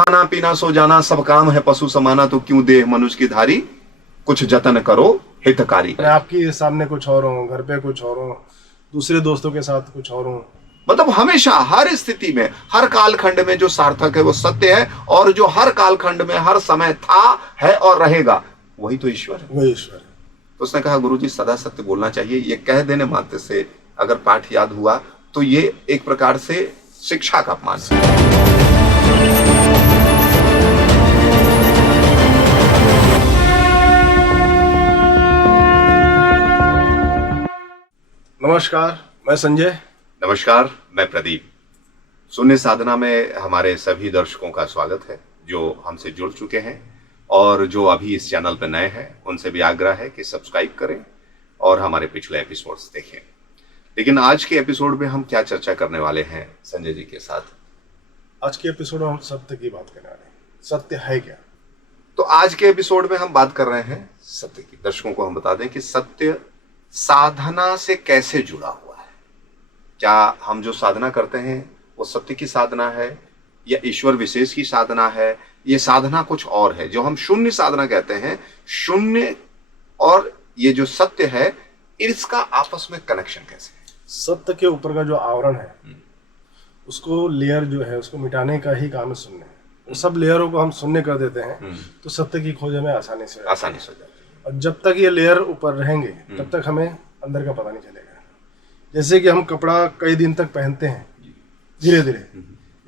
खाना पीना सो जाना सब काम है पशु समाना, तो क्यों देह मनुष्य की धारी, कुछ जतन करो हितकारी। मैं आपके सामने कुछ और हूँ, घर पे कुछ और हूँ, दूसरे दोस्तों के साथ कुछ और हूँ। मतलब हमेशा हर स्थिति में हर कालखंड में जो सार्थक है वो सत्य है, और जो हर कालखंड में हर समय था है और रहेगा वही तो ईश्वर है। वही ईश्वर है। तो उसने कहा गुरुजी सदा सत्य बोलना चाहिए। ये कह देने मात्र से अगर पाठ याद हुआ तो ये एक प्रकार से शिक्षा का अपमान है। नमस्कार, मैं संजय। नमस्कार, मैं प्रदीप। शून्य साधना में हमारे सभी दर्शकों का स्वागत है जो हमसे जुड़ चुके हैं, और जो अभी इस चैनल पर नए हैं उनसे भी आग्रह है कि सब्सक्राइब करें और हमारे पिछले एपिसोड्स देखें। लेकिन आज के एपिसोड में हम क्या चर्चा करने वाले हैं संजय जी के साथ? आज के एपिसोड में हम सत्य की बात करने वाले हैं। सत्य है क्या? तो आज के एपिसोड में हम बात कर रहे हैं सत्य की। दर्शकों को हम बता दें कि सत्य साधना से कैसे जुड़ा हुआ है। क्या हम जो साधना करते हैं वो सत्य की साधना है या ईश्वर विशेष की साधना है? ये साधना कुछ और है जो हम शून्य साधना कहते हैं। शून्य और ये जो सत्य है इसका आपस में कनेक्शन कैसे है? सत्य के ऊपर का जो आवरण है उसको लेयर जो है उसको मिटाने का ही काम है शून्य। वो सब लेयरों को हम शून्य कर देते हैं तो सत्य की खोज हमें आसानी से हो जाती है। और जब तक ये लेयर ऊपर रहेंगे तब तक हमें अंदर का पता नहीं चलेगा। जैसे कि हम कपड़ा कई दिन तक पहनते हैं धीरे धीरे,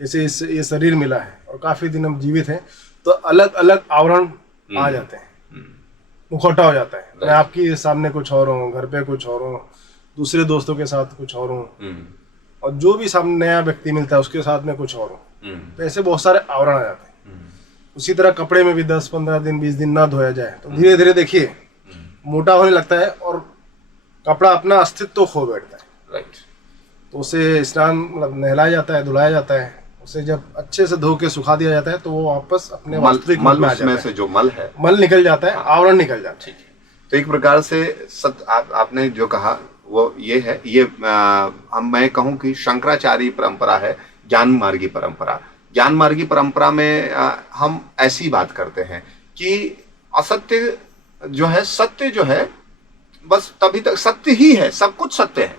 जैसे ये शरीर मिला है और काफी दिन हम जीवित हैं तो अलग अलग आवरण आ जाते हैं, मुखौटा हो जाता है। मैं आपके सामने कुछ और हूँ, घर पे कुछ और हूँ, दूसरे दोस्तों के साथ कुछ और हूँ, और जो भी सामने नया व्यक्ति मिलता है उसके साथ में कुछ और हूँ। तो ऐसे बहुत सारे आवरण आ जाते हैं। उसी तरह कपड़े में भी 10-15 दिन 20 दिन ना धोया जाए तो धीरे धीरे देखिए मोटा होने लगता है और कपड़ा अपना अस्तित्व खो बैठता है। राइट। तो उसे स्नान मतलब नहलाया जाता है, धुलाया जाता है, उसे जब अच्छे से धो के सुखा दिया जाता है तो वो वापस अपने वास्तविक रूप में आ जाता है। से जो मल है, मल निकल जाता है, आवरण निकल जाता है। तो एक प्रकार से आपने जो कहा वो ये है, ये मैं कहूँ कि शंकराचार्य परंपरा है, ज्ञान मार्गी परंपरा। ज्ञान मार्गी परंपरा में हम ऐसी बात करते हैं कि असत्य जो है, सत्य जो है बस तभी तक सत्य ही है, सब कुछ सत्य है,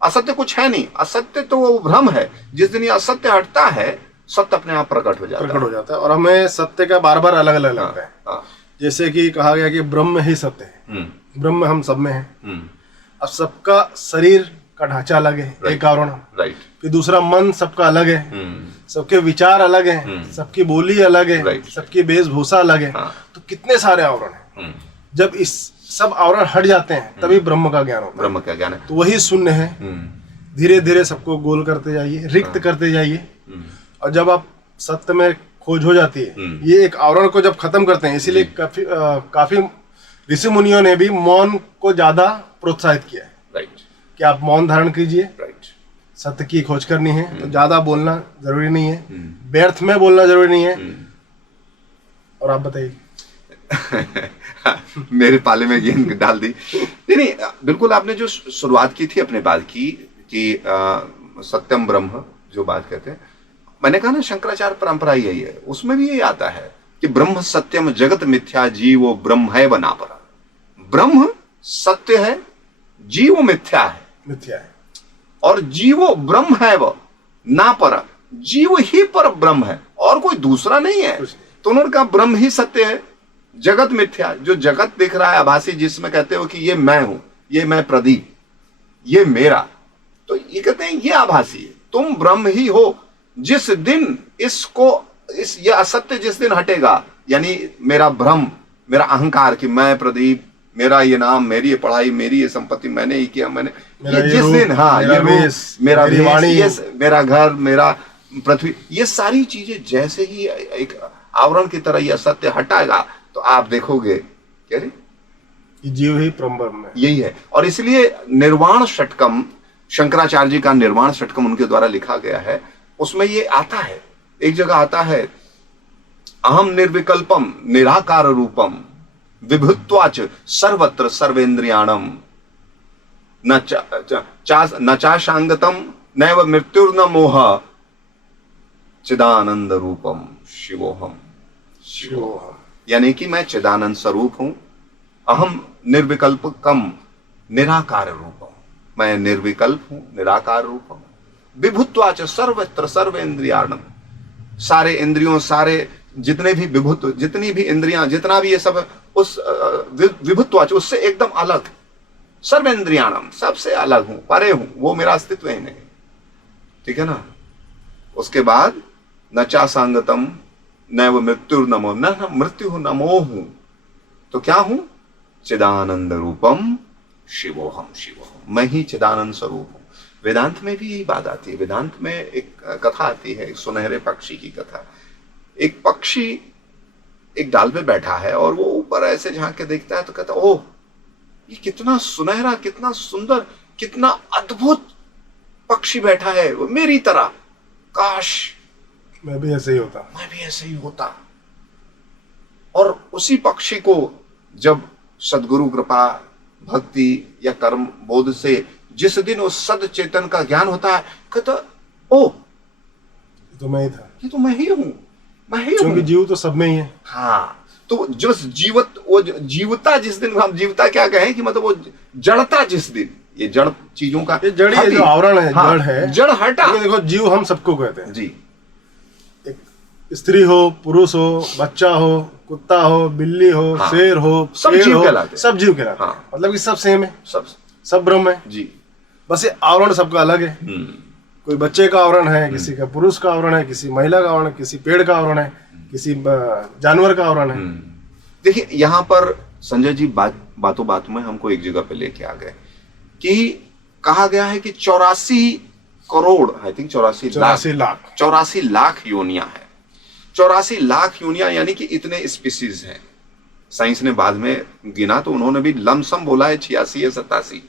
असत्य कुछ है नहीं। असत्य तो वो भ्रम है। जिस दिन ये असत्य हटता है सत्य अपने आप प्रकट हो जाता है। और हमें सत्य का बार बार अलग अलग लगता है। जैसे कि कहा गया कि ब्रह्म ही सत्य है, ब्रह्म हम सब में है। अब सबका शरीर का ढांचा अलग है, एक आवरण। फिर दूसरा मन सबका अलग है, सबके विचार अलग हैं, सबकी बोली अलग है, सबकी वेशभूषा अलग है। तो कितने सारे आवरण हैं। जब इस सब आवरण हट जाते हैं तभी ब्रह्म का ज्ञान होता है। ब्रह्म का ज्ञान है तो वही शून्य है। धीरे धीरे सबको गोल करते जाइए, रिक्त करते जाइए, और जब आप सत्य में खोज हो जाती है, ये एक आवरण को जब खत्म करते हैं, इसीलिए काफी ऋषि मुनियों ने भी मौन को ज्यादा प्रोत्साहित किया है। कि आप मौन धारण कीजिए। सत्य की खोज करनी है तो ज्यादा बोलना जरूरी नहीं है, व्यर्थ में बोलना जरूरी नहीं है। और आप बताइए। मेरे पाले में गेंद डाल दी। नहीं, बिल्कुल आपने जो शुरुआत की थी अपने बात की कि सत्यम ब्रह्म जो बात कहते हैं, मैंने कहा ना शंकराचार्य परंपरा यही है, उसमें भी यही आता है कि ब्रह्म सत्यम जगत मिथ्या जीवो ब्रह्म है व नापर। ब्रह्म सत्य है, जीव मिथ्या है, और जीवो ब्रह्म है वो नापर। जीव ही पर ब्रह्म है और कोई दूसरा नहीं है। तो उन्होंने कहा ब्रह्म ही सत्य है, जगत मिथ्या। जो जगत दिख रहा है आभासी, जिसमें कहते हो कि ये मैं हूं, ये मैं प्रदीप, ये मेरा, तो ये कहते हैं ये आभासी है। तुम ब्रह्म ही हो। जिस दिन ये असत्य जिस दिन हटेगा, यानी मेरा भ्रम, मेरा अहंकार कि मैं प्रदीप, मेरा ये नाम, मेरी ये पढ़ाई, मेरी ये संपत्ति, मैंने ये किया, मैंने ये जिस दिन, हाँ, ये मेरा वेश, मेरा घर, मेरा पृथ्वी, ये सारी चीजें जैसे ही एक आवरण की तरह ये असत्य हटाएगा तो आप देखोगे क्या जीव ही ब्रह्म है। यही है। और इसलिए निर्वाण षटकम, शंकराचार्य जी का निर्वाण षटकम उनके द्वारा लिखा गया है, उसमें ये आता है। एक जगह आता है अहम निर्विकल्पम निराकार रूपम विभुत्वाच सर्वत्र सर्वेन्द्रियाणम न चाशांगतम नैव मृत्युर्न मोह चिदानंद रूपम शिवोहम शिवोहम। यानी कि मैं चिदानंद स्वरूप हूं। अहम निर्विकल्पकम निराकार रूपम, मैं निर्विकल्प हूं, निराकार रूप हूं। विभुत्वाच सर्वत्र सर्वेन्द्रियाणम, सारे इंद्रियों, सारे जितने भी विभुत्व, जितनी भी इंद्रियां, जितना भी ये सब उस विभुत्वाच उससे एकदम अलग। सर्वेन्द्रियाणम, सबसे अलग हूं, परे हूं, वो मेरा अस्तित्व ही नहीं। ठीक है ना। उसके बाद न चा सांगतम नैव मृत्यु नमो, न मृत्यु नमो हूं, तो क्या हूं? चिदानंद रूपम शिवोहम शिवोहम, मैं ही चिदानंद स्वरूप हूं। वेदांत में भी यही बात आती है। वेदांत में एक कथा आती है, सुनहरे पक्षी की कथा। एक पक्षी एक डाल पे बैठा है और वो ऊपर ऐसे झांक के देखता है तो कहता, ओह ये कितना सुनहरा, कितना सुंदर, कितना अद्भुत पक्षी बैठा है, वो मेरी तरह, काश मैं भी ऐसे ही होता, मैं भी ऐसे ही होता। और उसी पक्षी को जब सदगुरु कृपा, भक्ति या कर्म बोध से जिस दिन उस सद चेतन का ज्ञान होता है, कहता ओ ये तो मैं ही था, ये तो मैं ही हूं, मैं ही क्योंकि हूं। जीव तो सब में ही है। हाँ, तो जो जीवता जिस दिन, हम जीवता क्या कहें कि मतलब वो जड़ता जिस दिन, ये जड़ चीजों का, ये जड़ ही है, हटी। जो आवरण है, हाँ, जड़ है, जड़ हटा। क्योंकि देखो जीव हम सबको कहते हैं जी, एक स्त्री हो, पुरुष हो, बच्चा हो, कुत्ता हो, बिल्ली हो, हाँ, शेर हो, सब पेड़ जीव हो, कहलाते हैं। सब जीव कहलाते हैं। हाँ। मतलब कि सब सेम है, सब ब्रह्म है। जी। बस ये आवरण सबका अलग है। कोई बच्चे का आवरण है, किसी का पुरुष का आवरण है, किसी महिला का आवरण है, किसी पेड़ का आवरण है, किसी जानवर का आवरण है। देखिए यहाँ पर संजय जी बातों बातों में हमको एक जगह पे लेके आ गए कि कहा गया है कि 84 करोड़, आई थिंक 84 लाख योनियां हैं। 84 लाख योनियां, यानी कि इतने स्पीसीज हैं। साइंस ने बाद में गिना तो उन्होंने भी लमसम बोला है 86 या 87।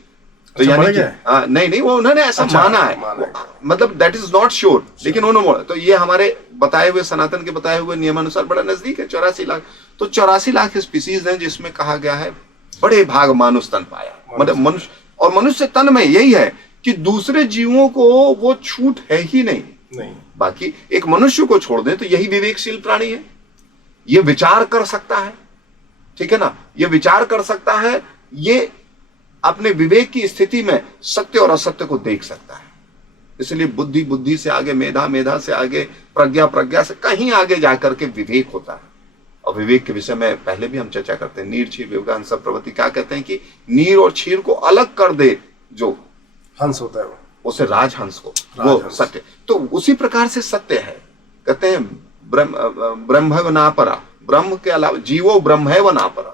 तो यानी कि नहीं, वो उन्होंने ऐसा माना है, मतलब दैट इज नॉट श्योर, लेकिन उन्होंने बोला। तो ये हमारे बताए हुए, सनातन के बताए हुए नियमानुसार बड़ा नजदीक है 84 लाख। तो 84 लाख स्पीसीज हैं जिसमें कहा गया है बड़े भाग मानुष तन पाया, मतलब मनुष्य। और मनुष्य तन में यही है कि दूसरे जीवों को वो छूट है ही नहीं। बाकी एक मनुष्य को छोड़ दें तो यही विवेकशील प्राणी है, ये विचार कर सकता है, ठीक है ना, ये विचार कर सकता है, ये अपने विवेक की स्थिति में सत्य और असत्य को देख सकता है। इसलिए बुद्धि से आगे, मेधा से आगे, प्रज्ञा से कहीं आगे जाकर के विवेक होता है। और विवेक के विषय में पहले भी हम चर्चा करते हैं। नीर क्षीर विवेक हंस प्रवृत्ति, क्या कहते हैं कि नीर और क्षीर को अलग कर दे जो हंस होता है, उसे राजहंस को, वो सत्य। तो उसी प्रकार से सत्य है। कहते हैं ब्रह्म नापरा, ब्रह्म के अलावा जीवो ब्रह्म है व नापरा।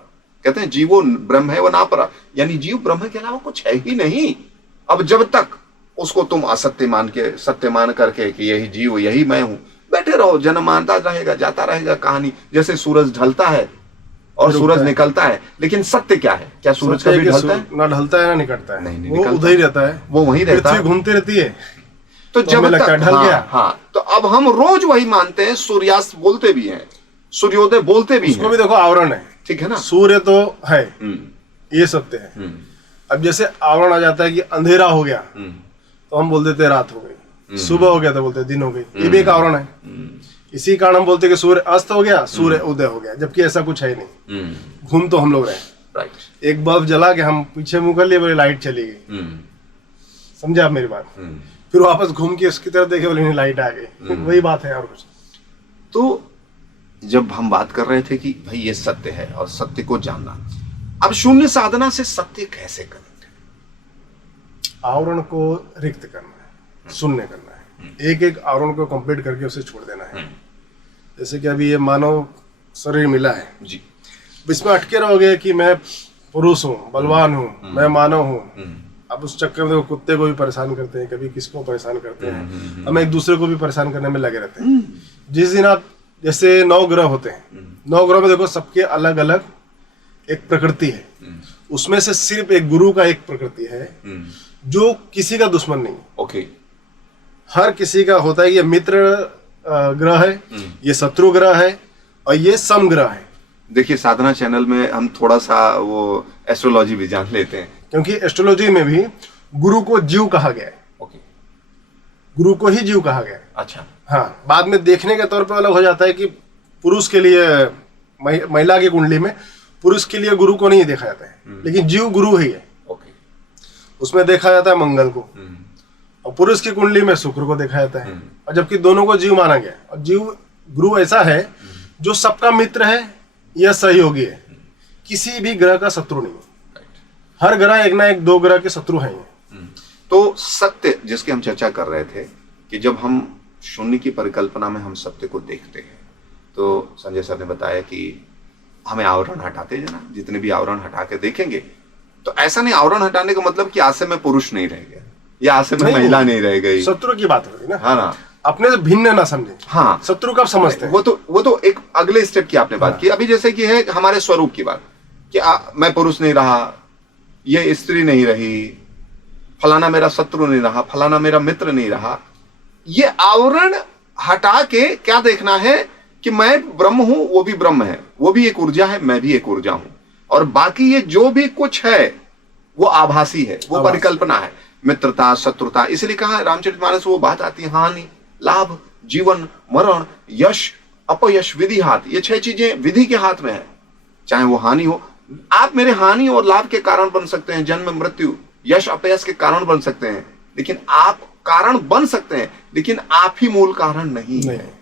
कहते हैं जीवो ब्रह्म है व नापरा, यानी जीव ब्रह्म के अलावा कुछ है ही नहीं। अब जब तक उसको तुम असत्य मान के, सत्य मान करके कि यही जीव, यही मैं हूं, बैठे रहो, जन्म मानता रहेगा, जाता रहेगा कहानी। जैसे सूरज ढलता है और सूरज निकलता है, लेकिन सत्य क्या है? क्या सूरज कभी ढलता है? ना ढलता है ना निकलता है, नहीं, वो उधर ही रहता है, वो वहीं रहता है, घूमती रहती है। तो जब लगता है ढल गया। हाँ, तो अब हम रोज वही मानते हैं। सूर्यास्त बोलते भी हैं, सूर्योदय बोलते भी हैं, उसको भी देखो आवरण है, ठीक है ना। सूर्य तो है, ये सत्य है। अब जैसे आवरण आ जाता है कि अंधेरा हो गया तो हम बोल देते रात हो गई, सुबह हो गया तो बोलते दिन हो गई, ये भी एक आवरण है। इसी कारण हम बोलते कि सूर्य अस्त हो गया, सूर्य उदय हो गया, जबकि ऐसा कुछ है नहीं। घूम तो हम लोग रहे, एक बल्ब जला के हम पीछे मुंह कर लिए, बोले लाइट चली गई, समझे आप मेरी बात। फिर वापस घूम के उसकी तरफ देखे, बोले लाइट आ गई, वही बात है और कुछ। तो जब हम बात कर रहे थे कि भाई ये सत्य है और सत्य को जानना, अब शून्य साधना से सत्य कैसे करेंगे? आवरण को रिक्त करना है, शून्य करना है, एक एक आवरण को कंप्लीट करके उसे छोड़ देना है। जैसे कि अभी ये मानव शरीर मिला है जी, इसमें अटके रहोगे कि मैं पुरुष हूँ, बलवान हूँ, मैं मानव हूँ। अब उस चक्कर में कुत्ते को भी परेशान करते हैं, कभी किसको परेशान करते हैं, हम एक दूसरे को भी परेशान करने में लगे रहते हैं। जिस दिन आप, जैसे 9 ग्रह होते हैं, 9 ग्रह में देखो सबके अलग अलग एक प्रकृति है, उसमें से सिर्फ एक गुरु का एक प्रकृति है जो किसी का दुश्मन नहीं। ओके, हर किसी का होता है, ये मित्र ग्रह है, ये शत्रु ग्रह है और ये समग्रह है। देखिए साधना चैनल में हम थोड़ा सा वो एस्ट्रोलॉजी भी जान लेते हैं, क्योंकि एस्ट्रोलॉजी में भी गुरु को जीव कहा गया है। ओके, गुरु को ही जीव कहा गया है। अच्छा, हाँ, बाद में देखने के तौर पे अलग हो जाता है कि पुरुष के लिए महिला की कुंडली में पुरुष के लिए गुरु को नहीं देखा जाता है, लेकिन जीव गुरु ही है। ओके। उसमें देखा जाता है मंगल को, और पुरुष की कुंडली में शुक्र को देखा जाता है, और जबकि दोनों को जीव माना गया। और जीव गुरु ऐसा है जो सबका मित्र है या सहयोगी है, किसी भी ग्रह का शत्रु नहीं है। हर ग्रह एक ना एक दो ग्रह के शत्रु हैं। तो सत्य जिसकी हम चर्चा कर रहे थे कि जब हम शून्य की परिकल्पना में हम सत्य को देखते हैं, तो संजय सर ने बताया कि हमें आवरण हटाते जाना, जितने भी आवरण हटा के देखेंगे, तो ऐसा नहीं आवरण हटाने का मतलब कि आसे में पुरुष नहीं रह गया या आसे में महिला नहीं रह गई। शत्रु की बात हो रही ना। हाँ ना, अपने से भिन्न ना समझे। हाँ, शत्रु कब समझते हैं? वो तो एक अगले स्टेप की आपने बात की। अभी जैसे कि है हमारे स्वरूप की बात कि मैं पुरुष नहीं रहा, ये स्त्री नहीं रही, फलाना मेरा शत्रु नहीं रहा, फलाना मेरा मित्र नहीं रहा। ये आवरण हटा के क्या देखना है कि मैं ब्रह्म हूं, वो भी ब्रह्म है, वो भी एक ऊर्जा है, मैं भी एक ऊर्जा हूं, और बाकी ये जो भी कुछ है वो आभासी है, वो परिकल्पना है। मित्रता, शत्रुता, इसलिए कहा रामचरितमानस वो बात आती है, हानि, लाभ, जीवन, मरण, यश, अपयश, विधि हाथ। ये 6 चीजें विधि के हाथ में है। चाहे वो हानि हो, आप मेरे हानि और लाभ के कारण बन सकते हैं, जन्म मृत्यु, यश अपयश के कारण बन सकते हैं, लेकिन आप कारण बन सकते हैं, लेकिन आप ही मूल कारण नहीं है।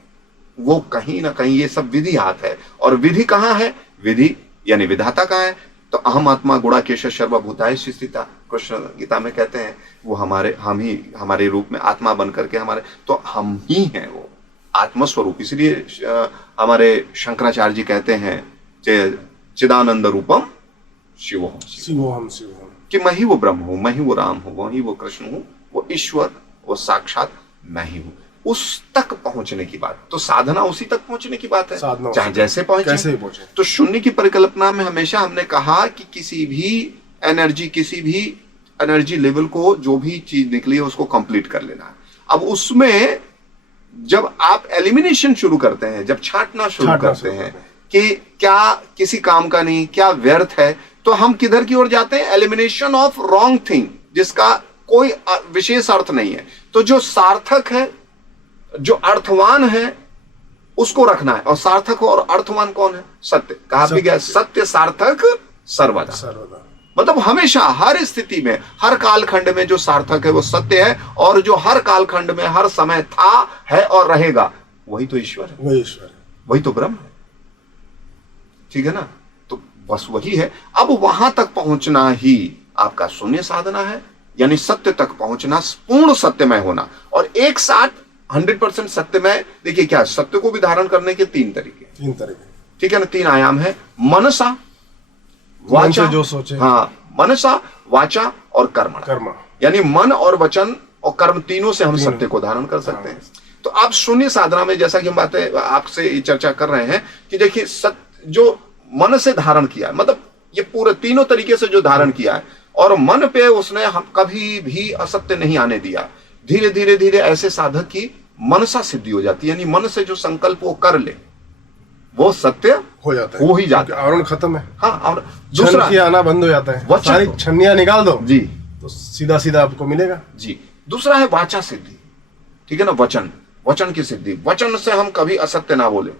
वो कहीं ना कहीं ये सब विधि हाथ है। और विधि कहाँ है? विधि यानी विधाता कहाँ है? तो अहम आत्मा गुणाकेश सर्वभूताय स्थिता, कृष्ण गीता में कहते हैं वो हम ही हमारे रूप में आत्मा बन करके हमारे, तो हम ही हैं वो आत्मस्वरूप। इसलिए हमारे शंकराचार्य जी कहते हैं चिदानंद रूपम शिवोहम, शिवोहम, कि मैं ही वो ब्रह्म हूं, मैं ही वो राम हूं, मैं ही वो कृष्ण हूं, वो ईश्वर, वो साक्षात मैं ही हूं। उस तक पहुंचने की बात, तो साधना उसी तक पहुंचने की बात है, चाहे जैसे पहुंचे। तो शून्य की परिकल्पना में हमेशा हमने कहा कि किसी भी एनर्जी लेवल को जो भी चीज निकली है उसको कंप्लीट कर लेना है। अब उसमें जब आप एलिमिनेशन शुरू करते हैं, जब छांटना शुरू करते हैं कि क्या किसी काम का नहीं, क्या व्यर्थ है, तो हम किधर की ओर जाते हैं? एलिमिनेशन ऑफ रॉन्ग थिंग, जिसका कोई विशेष अर्थ नहीं है। तो जो सार्थक है, जो अर्थवान है, उसको रखना है। और सार्थक और अर्थवान कौन है? सत्य। कहा भी गया सत्य सार्थक सर्वदा। मतलब हमेशा, हर स्थिति में, हर कालखंड में जो सार्थक है वो सत्य है, और जो हर कालखंड में हर समय था, है और रहेगा, वही तो ईश्वर है, वही तो ब्रह्म है। ठीक है ना? तो बस वही है। अब वहां तक पहुंचना ही आपका शून्य साधना है, यानी सत्य तक पहुंचना, पूर्ण सत्यमय होना। और एक साथ 100% सत्यमय। देखिए क्या, सत्य को भी धारण करने के 3 तरीके, ठीक है ना? 3 आयाम है, मनसा, वाचा, जो सोचे, हाँ, मनसा, वाचा और कर्म। यानी मन और वचन और कर्म तीनों से हम सत्य को धारण कर सकते हैं। तो आप शून्य साधना में, जैसा कि हम बातें आपसे चर्चा कर रहे हैं कि देखिए सत्य जो मन से धारण किया, मतलब ये पूरे तीनों तरीके से जो धारण किया है, और मन पे उसने हम कभी भी असत्य नहीं आने दिया। धीरे धीरे ऐसे साधक की मनसा सिद्धि हो जाती है, यानी मन से जो संकल्प वो कर ले वो सत्य हो जाता है, हो ही जाता है, आवरण खत्म है। हाँ, और दूसरा की आना बंद हो जाता है, सारी छन्नियां निकाल दो जी, तो सीधा आपको मिलेगा जी। दूसरा है वाचा सिद्धि, ठीक है ना? वचन की सिद्धि। वचन से हम कभी असत्य ना बोले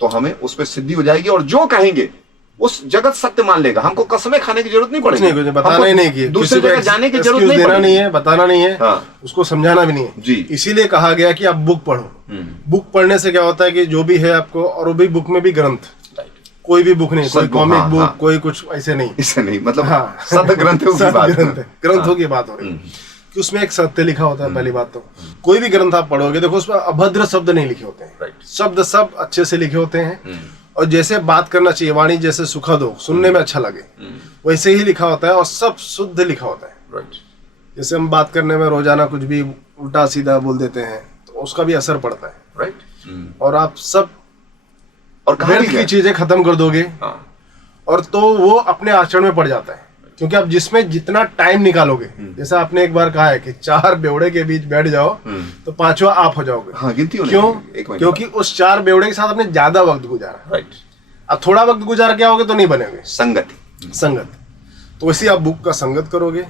तो हमें उस पर सिद्धि हो जाएगी, और जो कहेंगे उस जगत सत्य मान लेगा। हमको कसमें खाने की जरूरत नहीं पड़ेगी, बताना ही नहीं, कि दूसरी जगह जाने की जरूरत नहीं देना नहीं है, बताना नहीं है, हाँ, उसको समझाना भी नहीं है जी। इसीलिए कहा गया कि आप बुक पढ़ो। बुक पढ़ने से क्या होता है कि जो भी है आपको, और वो भी बुक में भी ग्रंथ, कोई भी बुक नहीं, कोई कॉमिक बुक, कोई कुछ ऐसे नहीं, मतलब सद ग्रंथों की बात हो रही है कि उसमें एक सत्य लिखा होता है। पहली बात तो कोई भी ग्रंथ आप पढ़ोगे, देखो उसमें अभद्र शब्द नहीं लिखे होते हैं, शब्द सब अच्छे से लिखे होते हैं, और जैसे बात करना चाहिए, वाणी जैसे सुखद हो, सुनने में अच्छा लगे, वैसे ही लिखा होता है, और सब शुद्ध लिखा होता है। जैसे हम बात करने में रोजाना कुछ भी उल्टा सीधा बोल देते हैं तो उसका भी असर पड़ता है, और आप सब और व्यर्थ की चीजें खत्म कर दोगे, और तो वो अपने आचरण में पड़ जाता है। क्योंकि आप जिसमें जितना टाइम निकालोगे, जैसा आपने एक बार कहा है कि 4 बेवड़े के बीच बैठ जाओ तो 5वां आप हो जाओगे। हाँ, क्यों? क्योंकि उस 4 बेवड़े के साथ आपने ज्यादा वक्त गुजारा। अब थोड़ा वक्त गुजार के आओगे तो नहीं बनेगे। संगत तो वैसे आप बुक का संगत करोगे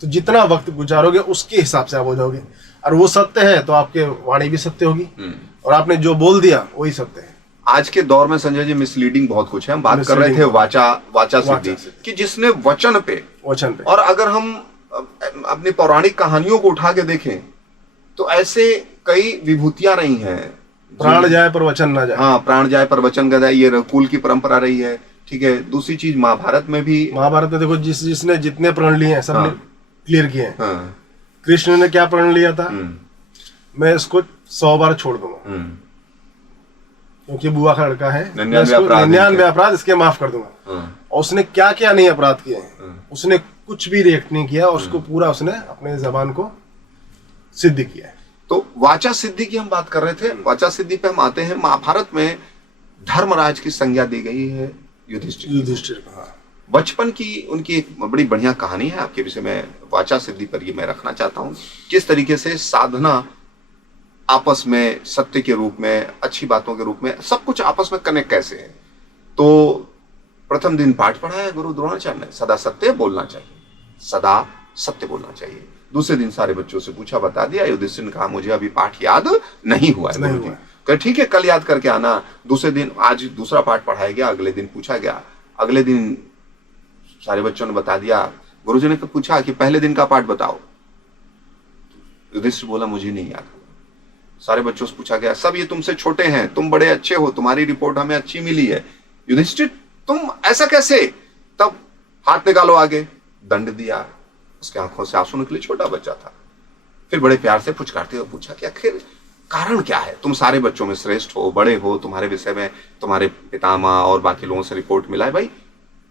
तो जितना वक्त गुजारोगे उसके हिसाब से आप हो जाओगे। और वो सत्य है तो आपके वाणी भी सत्य होगी, और आपने जो बोल दिया वही सत्य है। आज के दौर में संजय जी मिसलीडिंग बहुत कुछ है। हम बात कर रहे थे वाचा सिद्धि कि जिसने वचन पे, और अगर हम अपनी पौराणिक कहानियों को उठा के देखें तो ऐसे कई विभूतियां रही हैं। प्राण जाए पर वचन ना जाए। हाँ, प्राण जाए पर वचन न जाए, ये रघुकुल की परंपरा रही है। ठीक है, दूसरी चीज महाभारत में भी, महाभारत में देखो जिसने जितने प्रण लिए हैं सब ने क्लियर किए हैं। हाँ, कृष्ण ने क्या प्रण लिया था, मैं इसको 100 बार छोड़ दूंगा क्योंकि बुआ का लड़का है, 99 अपराध इसके माफ कर दूंगा। और उसने क्या क्या नहीं अपराध किए हैं, उसने कुछ भी रिएक्ट नहीं किया और उसको पूरा उसने अपने जबान को सिद्ध किया है। तो वाचा सिद्धि की हम बात कर रहे थे। वाचा सिद्धि पे हम आते हैं। महाभारत में धर्मराज की संज्ञा दी गई है युधिष्ठिर को। बचपन की उनकी एक बड़ी बढ़िया कहानी है आपके विषय में, वाचा सिद्धि पर ये मैं रखना चाहता हूँ। किस तरीके से साधना आपस में सत्य के रूप में, अच्छी बातों के रूप में, सब कुछ आपस में कनेक्ट कैसे है। तो प्रथम दिन पाठ पढ़ाया गुरु द्रोणाचार्य ने, सदा सत्य बोलना चाहिए, सदा सत्य बोलना चाहिए। दूसरे दिन सारे बच्चों से पूछा, बता दिया। युधिष्ठिर ने कहा मुझे अभी पाठ याद नहीं हुआ है गुरुजी। कहा ठीक है, कल याद करके आना। दूसरे दिन आज दूसरा पाठ पढ़ाया गया, अगले दिन पूछा गया, अगले दिन सारे बच्चों ने बता दिया। गुरुजी ने पूछा कि पहले दिन का पाठ बताओ। युधिष्ठिर बोला मुझे नहीं याद। सारे बच्चों से पूछा गया, सब ये तुमसे छोटे हैं, तुम बड़े अच्छे हो, तुम्हारी रिपोर्ट हमें अच्छी मिली है। युधिष्ठिर तुम ऐसा कैसे? तब हाथ निकालो आगे, दंड दिया। उसके आंखों से आंसू निकले, छोटा बच्चा था। फिर बड़े प्यार से पुचकारते हुए पूछा कि आखिर कारण क्या है? तुम सारे बच्चों में श्रेष्ठ हो, बड़े हो, तुम्हारे विषय में तुम्हारे पितामह और बाकी लोगों से रिपोर्ट मिला है भाई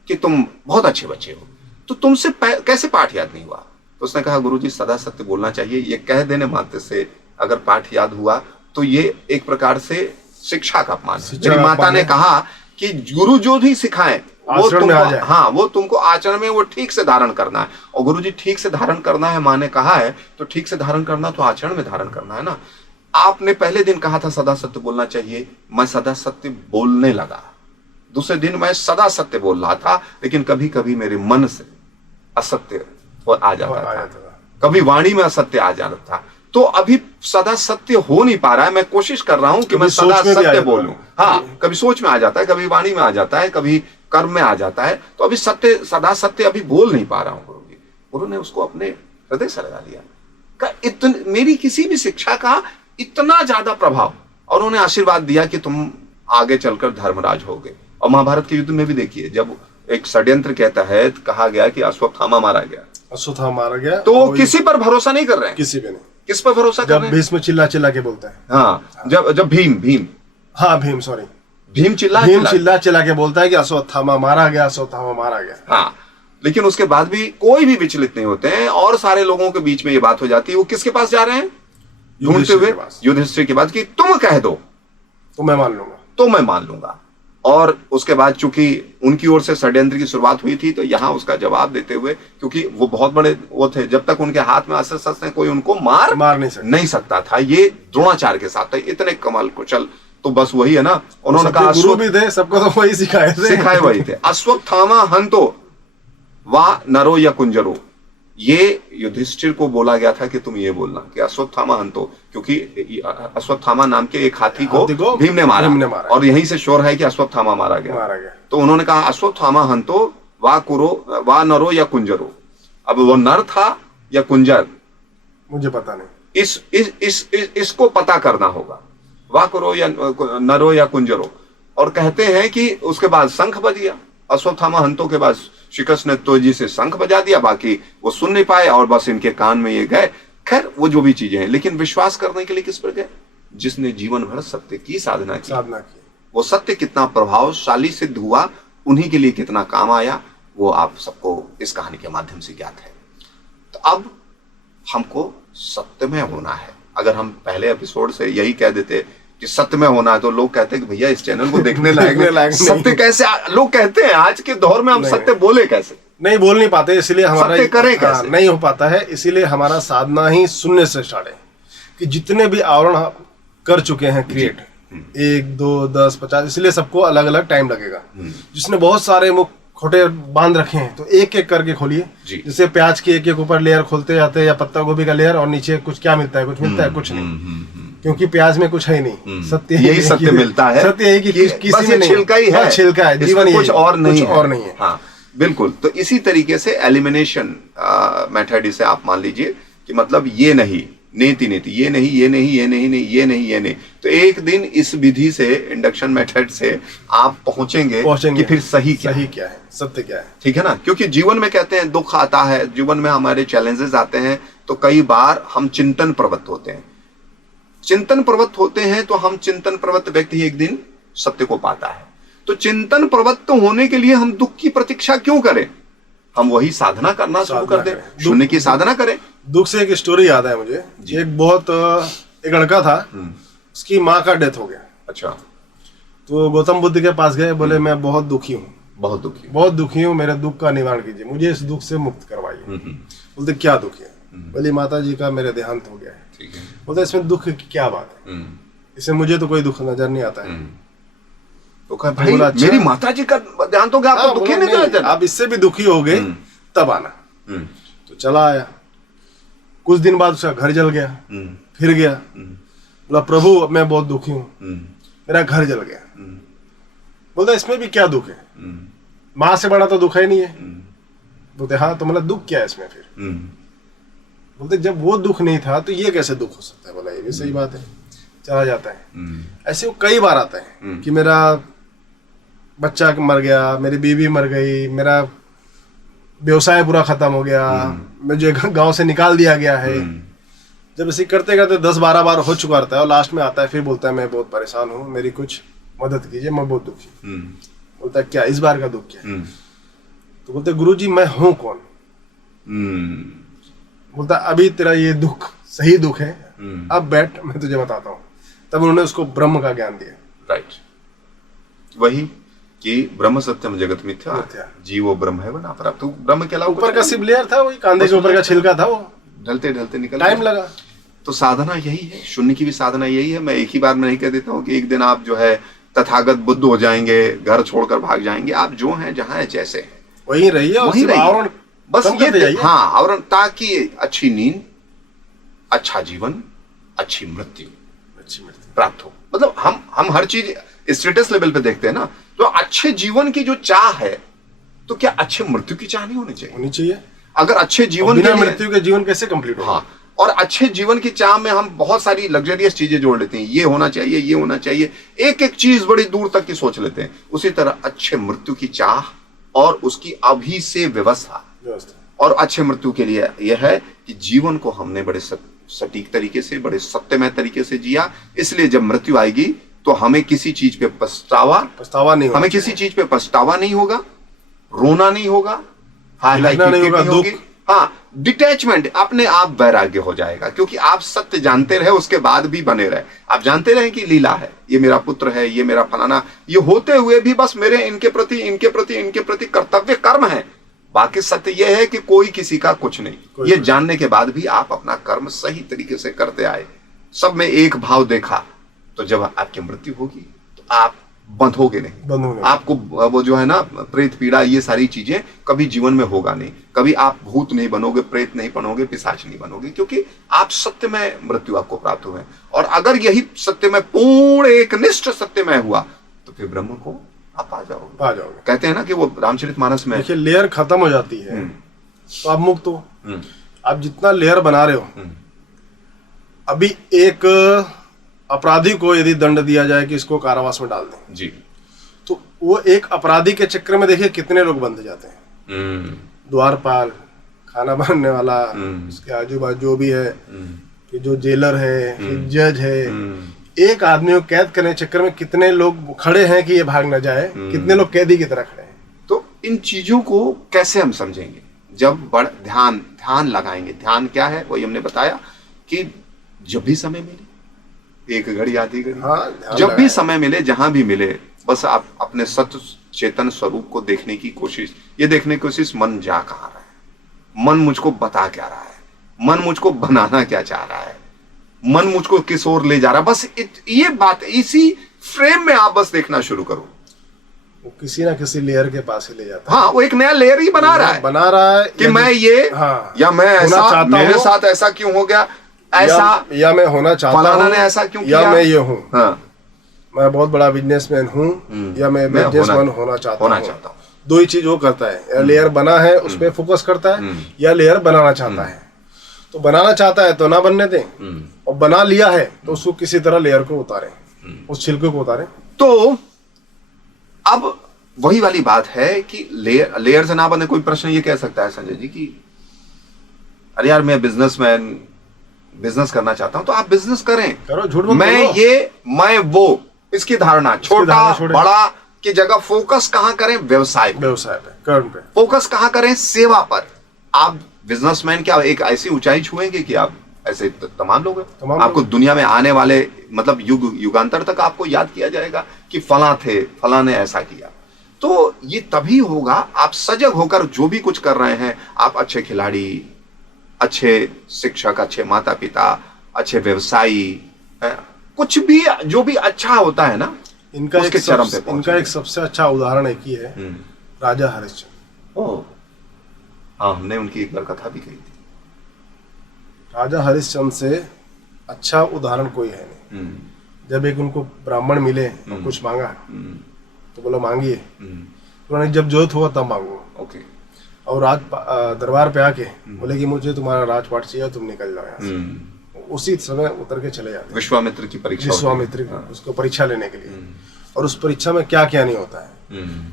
कि तुम बहुत अच्छे बच्चे हो, तो तुमसे कैसे पाठ याद नहीं हुआ? तो उसने कहा गुरुजी सदा सत्य बोलना चाहिए। ये कह देने मात्र से अगर पाठ याद हुआ तो ये एक प्रकार से शिक्षा का अपमान है। मेरी माता ने कहा कि गुरु जो भी सिखाएं वो तुमको, हाँ, वो तुमको आचरण में वो ठीक से धारण करना है। और गुरुजी ठीक से धारण करना है माँ ने कहा है, तो ठीक से धारण करना तो आचरण में धारण करना है ना। आपने पहले दिन कहा था सदा सत्य बोलना चाहिए, मैं सदा सत्य बोलने लगा। दूसरे दिन मैं सदा सत्य बोल रहा था, लेकिन कभी कभी मेरे मन से असत्य आ जाता था, कभी वाणी में असत्य आ जाता था। तो अभी सदा सत्य हो नहीं पा रहा है। मैं कोशिश कर रहा हूं कि मैं सदा सत्य बोलूं। हाँ, कभी सोच में आ जाता है, कभी वाणी में आ जाता है, कभी कर्म में आ जाता है। तो अभी सत्य, सदा सत्य अभी बोल नहीं पा रहा हूं गुरुजी। गुरु ने उसको अपने हृदय से लगा लिया। मेरी किसी भी शिक्षा का इतना ज्यादा प्रभाव, और उन्होंने आशीर्वाद दिया कि तुम आगे चलकर धर्मराज होगे। और महाभारत के युद्ध में भी देखिए, जब एक षड्यंत्र कहता है, कहा गया कि अश्वत्थामा मारा गया, अश्वत्थामा मारा गया, तो किसी पर भरोसा नहीं कर रहे हैं, किसी पे नहीं। किस पर भरोसा कर रहे हैं? जब भीष्म चिल्ला चिल्ला के बोलता है। हाँ, जब भीम हाँ भीम सॉरी भीम चिल्ला चिल्ला के बोलता है कि अश्वत्थामा मारा गया, अश्वत्थामा मारा गया। हाँ, लेकिन उसके बाद भी कोई भी विचलित नहीं होते हैं, और सारे लोगों के बीच में ये बात हो जाती है। वो किसके पास जा रहे हैं? ढूंढते हुए युधिष्ठिर के पास कि तुम कह दो तो मैं मान लूंगा, तो मैं मान लूंगा। और उसके बाद चूंकि उनकी ओर से षड्यंत्र की शुरुआत हुई थी, तो यहाँ उसका जवाब देते हुए, क्योंकि वो बहुत बड़े वो थे, जब तक उनके हाथ में अस्त्र शस्त्र कोई उनको मार नहीं सकता था। ये द्रोणाचार्य के साथ था, इतने कमाल कुशल। तो बस वही है ना, उन्होंने कहा गुरु भी थे, सबको तो वही सिखाए वही थे। अश्वत्थामा हंतो वा नरो या कुंजरो, ये युधिष्ठिर को बोला गया था कि तुम ये बोलना कि अश्वत्थामा हंतो, क्योंकि अश्वत्थामा नाम के एक हाथी को भीम ने मारा, और यहीं से शोर है कि अश्वत्थामा मारा गया। तो उन्होंने कहा अश्वत्थामा हंतो वा नरो या कुंजरो। अब वो नर था या कुंजर मुझे पता नहीं, इसको पता करना होगा, वा करो या नरो या कुंजरो। और कहते हैं कि उसके बाद शंख बज गया। अश्वत्थामा हंतो के बाद शिकस्त ने तेजी से शंख बजा दिया, बाकी वो सुन नहीं पाए और बस इनके कान में ये गए। खैर वो जो भी चीजें हैं, लेकिन विश्वास करने के लिए किस पर गए? जिसने जीवन भर सत्य की साधना की। वो सत्य कितना प्रभावशाली सिद्ध हुआ, उन्हीं के लिए कितना काम आया, वो आप सबको इस कहानी के माध्यम से ज्ञात है। तो अब हमको सत्य में होना है। अगर हम पहले एपिसोड से यही कह देते कि सत्य में होना है, तो लोग कहते हैं कि भैया इस चैनल को देखने लायक सत्य कैसे? लोग कहते हैं आज के दौर में हम सत्य बोले कैसे? नहीं बोल नहीं पाते, इसलिए हमारा सत्य करें कैसे? नहीं हो पाता है। इसीलिए हमारा साधना ही शून्य से स्टार्ट है, कि जितने भी आवरण कर चुके हैं क्रिएट, 1 2 10 50, इसलिए सबको अलग अलग टाइम लगेगा। जिसने बहुत सारे मुख खोटे बांध रखे हैं, तो एक एक करके खोलिए। जी। जैसे प्याज की एक एक ऊपर लेयर खोलते जाते हैं, या पत्ता गोभी का लेयर, और नीचे कुछ क्या मिलता है, कुछ मिलता है, कुछ नहीं, क्योंकि प्याज में कुछ है ही नहीं। सत्य यही सत्य मिलता है, सत्य यही कि किसी बस में नहीं, छिलका ही है, छिलका है, जीवन कुछ और नहीं है। हाँ बिल्कुल। तो इसी तरीके से एलिमिनेशन मेथड, इसे आप मान लीजिए कि मतलब ये नहीं, नेति नेति, ये नहीं, ये नहीं, ये नहीं, नहीं, ये नहीं, ये नहीं। तो एक दिन इस विधि से, इंडक्शन मेथड से आप पहुंचेंगे कि फिर सही क्या है, सत्य क्या है। ठीक है ना, क्योंकि जीवन में कहते हैं दुख आता है, जीवन में हमारे चैलेंजेस आते हैं, तो कई बार हम चिंतन प्रवृत्त होते हैं। चिंतन प्रवृत्त होते हैं तो हम चिंतन प्रवृत्त व्यक्ति एक दिन सत्य को पाता है। तो चिंतन प्रवृत्त होने के लिए हम दुख की प्रतीक्षा क्यों करें? हम वही साधना करना शुरू कर दें, शून्य की साधना करें। दुख से एक स्टोरी याद है मुझे। एक लड़का था, उसकी माँ का डेथ हो गया। अच्छा। तो गौतम बुद्ध के पास गए, बोले मैं बहुत दुखी हूँ, बहुत दुखी हूँ, मेरे दुख का निवारण कीजिए, मुझे इस दुख से मुक्त करवाइए। बोलते क्या दुख है? बोले माता जी का मेरे देहांत हो गया है। ठीक है। बोलते इसमें दुख की क्या बात है? इसमें मुझे तो कोई दुख नजर नहीं आता है। तो कहा भाई अच्छा, मेरी माता जी का देहांत हो गया, आपको दुखी नहीं नजर? आप इससे भी दुखी हो गए तब आना। तो चला आया, कुछ दिन बाद उसका घर जल गया, फिर गया, बोला प्रभु अब मैं बहुत दुखी हूँ, मेरा घर जल गया। बोलता इसमें भी क्या दुख है? माँ से बड़ा तो दुख है नहीं है। बोलते हाँ, तो मतलब दुख क्या है इसमें फिर? बोलते जब वो दुख नहीं था तो ये कैसे दुख हो सकता है? बोला ये भी सही बात है। चला जाता है। ऐसे वो कई बार आता है कि मेरा बच्चा मर गया, मेरी बीवी मर गई, मेरा व्यवसाय पूरा खत्म हो गया, मुझे गांव से निकाल दिया गया है। जब इसे करते करते 10-12 बार हो चुका रहता है, और लास्ट में आता है, फिर बोलता है मैं बहुत परेशान हूँ, मेरी कुछ मदद कीजिए, मैं बहुत दुखी। बोलता है क्या इस बार का दुख क्या है? तो बोलते गुरुजी मैं हूँ कौन? बोलता अभी तेरा ये दुख सही दुख है, अब बैठ मैं तुझे बताता हूँ। तब उन्होंने उसको ब्रह्म का ज्ञान दिया। राइट, वही कि ब्रह्म सत्यम जगत मिथ्या, जीवो ब्रह्म है वह परा। तो ब्रह्म के अलावा ऊपर का सिर्फ लेयर था, वही कांधे के ऊपर का छिलका था, वो ढलते ढलते निकल टाइम लगा। तो साधना यही है, शून्य की भी साधना यही है। मैं एक ही बार में नहीं कह देता हूँ कि एक दिन आप जो है तथागत बुद्ध हो जाएंगे, घर छोड़कर भाग जाएंगे। आप जो हैं जहाँ है जैसे हैं वही रहिए, वही आवरण बस ये हाँ आवरण, ताकि अच्छी नींद, अच्छा जीवन, अच्छी मृत्यु प्राप्त हो। मतलब हम हर चीज स्टेटस लेवल पे देखते हैं ना, तो अच्छे जीवन की जो चाह है, तो क्या अच्छे मृत्यु की चाह नहीं होनी चाहिए? अगर अच्छे जीवन बिना मृत्यु के जीवन कैसे कंप्लीट होगा? हाँ, और अच्छे जीवन की चाह में हम बहुत सारी लग्जरियस चीजें जोड़ लेते हैं, ये होना चाहिए, ये होना चाहिए, एक एक चीज बड़ी दूर तक की सोच लेते हैं। उसी तरह अच्छे मृत्यु की चाह और उसकी अभी से व्यवस्था और अच्छे मृत्यु के लिए यह है कि जीवन को हमने बड़े सटीक तरीके से, बड़े सत्यमय तरीके से जिया। इसलिए जब मृत्यु आएगी तो हमें किसी चीज पे पछतावा नहीं, हमें किसी चीज पे पछतावा नहीं होगा, रोना नहीं होगा, नहीं होगी। हाँ, डिटैचमेंट, अपने आप वैराग्य हो जाएगा, क्योंकि आप सत्य जानते रहे, उसके बाद भी बने रहे। आप जानते रहे कि लीला है, ये मेरा पुत्र है, ये मेरा फलाना, ये होते हुए भी बस मेरे इनके प्रति कर्तव्य कर्म है। बाकी सत्य यह है कि कोई किसी का कुछ नहीं। ये जानने के बाद भी आप अपना कर्म सही तरीके से करते आए, सब में एक भाव देखा, तो जब आपकी मृत्यु होगी तो आप बंधोगे नहीं। आपको वो जो है ना प्रेत पीड़ा, ये सारी चीजें कभी जीवन में होगा नहीं। कभी आप भूत नहीं बनोगे, प्रेत नहीं बनोगे, पिशाच नहीं बनोगे, क्योंकि आप सत्य में मृत्यु आपको प्राप्त हुए। और अगर यही सत्य में पूर्ण एकनिष्ठ सत्य में हुआ तो फिर ब्रह्म को आप आ जाओगे। कहते हैं ना कि वो रामचरितमानस में देखिए लेयर खत्म हो जाती है तो आप मुक्त हो। आप जितना लेयर बना रहे हो, अभी एक अपराधी को यदि दंड दिया जाए कि इसको कारावास में डाल दें जी, तो वो एक अपराधी के चक्कर में देखिए कितने लोग बंध जाते हैं। द्वारपाल, खाना बनाने वाला, उसके आजू बाजू जो भी है, कि जो जेलर है, जज है, एक आदमी को कैद करने के चक्कर में कितने लोग खड़े हैं कि ये भाग ना जाए, कितने लोग कैदी की तरह खड़े हैं। तो इन चीजों को कैसे हम समझेंगे? जब बड़ ध्यान लगाएंगे। ध्यान क्या है वही हमने बताया कि जब भी समय मिले, एक घड़ी आधी घड़ी, जब भी समय मिले, जहां भी मिले, बस आप अपने सत्य चेतन स्वरूप को देखने की कोशिश, ये देखने की कोशिश मन जा कहाँ रहा है, मन मुझको बता क्या रहा है, मन मुझको बनाना क्या चाह रहा है, मन मुझको किस ओर ले जा रहा है। बस ये बात, इसी फ्रेम में आप बस देखना शुरू करो। वो किसी ना किसी लेयर के पास ही ले जाता है। हाँ, वो एक नया लेयर ही बना रहा है कि मैं ये, हाँ, या मैं ऐसा, मेरे साथ ऐसा क्यों हो गया, ऐसा, या मैं होना चाहता हूँ, फलाना ने ऐसा क्यों किया, या मैं ये हूँ, हाँ, मैं बहुत बड़ा बिजनेसमैन हूँ, या मैं बिजनेसमैन होना चाहता हूँ। दो ही चीज वो करता है, या लेयर बना है उस पर फोकस करता है, या लेयर बनाना चाहता है। तो बनाना चाहता है तो ना बनने दें, और बना लिया है तो उसको किसी तरह लेयर को उतारे, उस छिलके को उतारे। तो अब वही वाली बात है कि लेयर से ना बने। कोई प्रश्न ये कह सकता है संजय जी कि अरे यार मैं बिजनेस करना चाहता हूं, तो आप बिजनेस करें, करो, झूठ मत मैं बोलो। ये, मैं वो, इसकी धारणा छोटा बड़ा की जगह फोकस कहां करें, व्यवसाय पे, कर्म पे फोकस कहां करें, सेवा पर। आप बिजनेसमैन क्या एक ऐसी ऊंचाई छुएंगे कि आप ऐसे तमाम लोग हैं, आपको दुनिया में आने वाले मतलब युगांतर तक आपको याद किया जाएगा कि फला ने ऐसा किया। तो ये तभी होगा आप सजग होकर जो भी कुछ कर रहे हैं, आप अच्छे खिलाड़ी, अच्छे शिक्षक, अच्छे माता पिता, अच्छे व्यवसायी, कुछ भी जो भी अच्छा होता है ना, इनका उसके चरम पे इनका एक सबसे अच्छा उदाहरण एक ही है, राजा हरिश्चंद्र। हाँ, हमने उनकी एक बार कथा भी कही थी। राजा हरिश्चंद्र से अच्छा उदाहरण कोई है नहीं। जब एक उनको ब्राह्मण मिले और कुछ मांगा, तो बोला मांगिए। उन्होंने जब जरूरत हुआ तब मांगो। ओके। और दरबार पे आके बोले कि मुझे तुम्हारा राजपाट चाहिए, तुम निकल जाओ यहाँ से। उसी समय उतर के चले जाते। विश्वामित्र की परीक्षा, उसको परीक्षा लेने के लिए। और उस परीक्षा में क्या क्या नहीं होता है,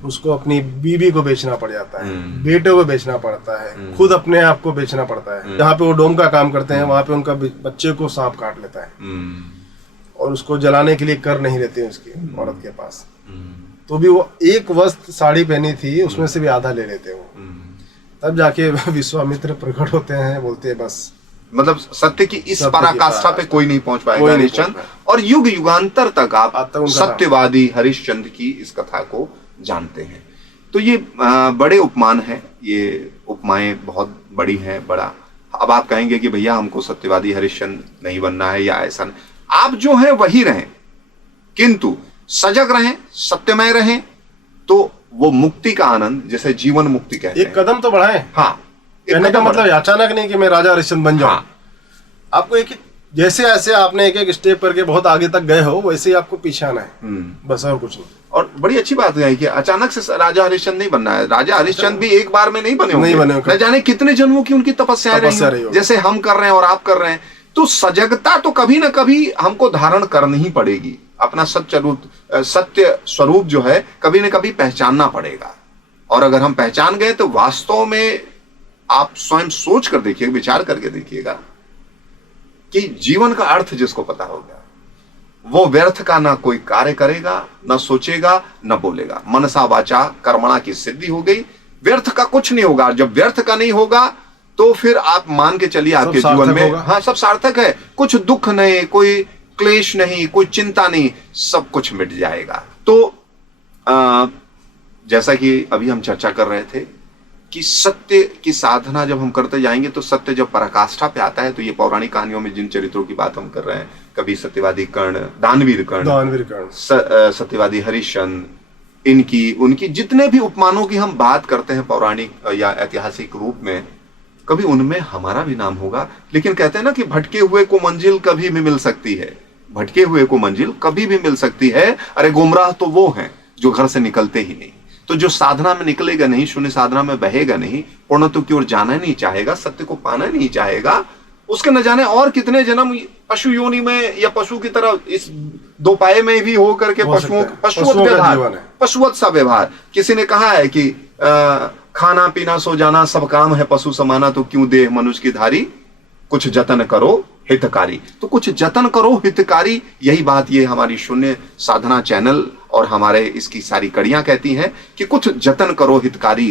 उसको अपनी बीवी को बेचना पड़ जाता है, बेटे को बेचना पड़ता है, खुद अपने आप को बेचना पड़ता है। जहाँ पे वो डोम का काम करते हैं वहां पे उनका बच्चे को सांप काट लेता है, और उसको जलाने के लिए कर नहीं रहते उसकी औरत के पास। तो भी वो एक वस्त्र साड़ी पहनी थी, उसमें से भी आधा ले लेते वो। तब जाके विश्वामित्र प्रकट होते हैं, बोलते हैं बस, मतलब सत्य की इस पराकाष्ठा पे कोई नहीं पहुंच पाएगा हरिश्चंद्र, और युग युगांतर तक आप सत्यवादी हरिश्चंद्र की इस कथा को जानते हैं। तो ये बड़े उपमान हैं, ये उपमाएं बहुत बड़ी हैं, बड़ा। अब आप कहेंगे कि भैया हमको सत्यवादी हरिश्चंद्र नहीं बनना है या ऐसा नहीं, आप जो है वही रहें, किंतु सजग रहें, सत्यमय रहें, तो वो मुक्ति का आनंद, जैसे जीवन मुक्ति कहते हैं, एक कदम तो बढ़ाएं। हाँ, कहने का मतलब अचानक नहीं कि मैं राजा हरिश्चंद्र बन जाऊं। हाँ। आपको एक जैसे ऐसे आपने एक एक स्टेप करके बहुत आगे तक गए हो, वैसे ही आपको पीछे आना है, बस, और कुछ नहीं। और बड़ी अच्छी बात है कि अचानक से राजा हरिश्चंद्र नहीं बनना है। राजा हरिश्चंद्र भी एक बार में नहीं बने होंगे, न जाने कितने जन्मों की उनकी तपस्याएं रही, जैसे हम कर रहे हैं और आप कर रहे हैं। तो सजगता तो कभी ना कभी हमको धारण करनी ही पड़ेगी, अपना सत्य स्वरूप जो है कभी ना कभी पहचानना पड़ेगा। और अगर हम पहचान गए तो वास्तव में आप स्वयं सोच कर देखिएगा, विचार करके देखिएगा कि जीवन का अर्थ जिसको पता हो गया, वो व्यर्थ का ना कोई कार्य करेगा, ना सोचेगा, ना बोलेगा। मनसा वाचा कर्मणा की सिद्धि हो गई, व्यर्थ का कुछ नहीं होगा। जब व्यर्थ का नहीं होगा तो फिर आप मान के चलिए आपके जीवन में, हाँ, सब सार्थक है, कुछ दुख नहीं, कोई क्लेश नहीं, कोई चिंता नहीं, सब कुछ मिट जाएगा। तो जैसा कि अभी हम चर्चा कर रहे थे कि सत्य की साधना जब हम करते जाएंगे तो सत्य जब पराकाष्ठा पे आता है, तो ये पौराणिक कहानियों में जिन चरित्रों की बात हम कर रहे हैं, कभी सत्यवादी कर्ण, दानवीर कर्ण, सत्यवादी हरिश्चंद्र, उनकी जितने भी उपमानों की हम बात करते हैं पौराणिक या ऐतिहासिक रूप में, कभी उनमें हमारा भी नाम होगा। लेकिन कहते हैं ना कि भटके हुए को मंजिल कभी भी मिल सकती है, भटके हुए को मंजिल कभी भी मिल सकती है। अरे गुमराह तो वो हैं जो घर से निकलते ही नहीं। तो जो साधना में निकलेगा नहीं, शून्य साधना में बहेगा नहीं, पूर्णत्व की ओर जाना नहीं चाहेगा, सत्य को पाना नहीं चाहेगा, उसके न जाने और कितने जन्म पशु योनि में या पशु की तरह इस दो पाए में भी हो करके पशुवत सा व्यवहार। किसी ने कहा है कि खाना पीना सो जाना सब काम है पशु समाना, तो क्यों देह मनुष्य की धारी, कुछ जतन करो हितकारी। तो कुछ जतन करो हितकारी, यही बात ये हमारी शून्य साधना चैनल और हमारे इसकी सारी कड़ियां कहती हैं कि कुछ जतन करो हितकारी।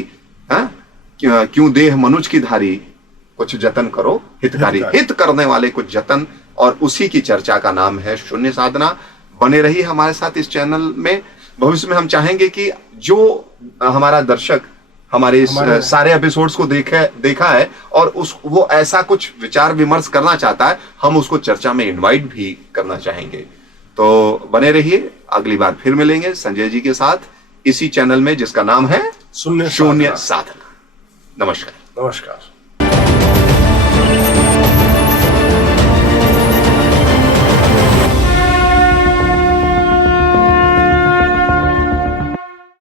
क्यों देह मनुष्य की धारी, कुछ जतन करो हितकारी, हित करने वाले कुछ जतन, और उसी की चर्चा का नाम है शून्य साधना। बने रही हमारे साथ इस चैनल में। भविष्य में हम चाहेंगे कि जो हमारा दर्शक हमारे इस सारे एपिसोड्स को देखा है और वो ऐसा कुछ विचार विमर्श करना चाहता है, हम उसको चर्चा में इनवाइट भी करना चाहेंगे। तो बने रहिए, अगली बार फिर मिलेंगे संजय जी के साथ इसी चैनल में जिसका नाम है शून्य शून्य साधना। नमस्कार। नमस्कार।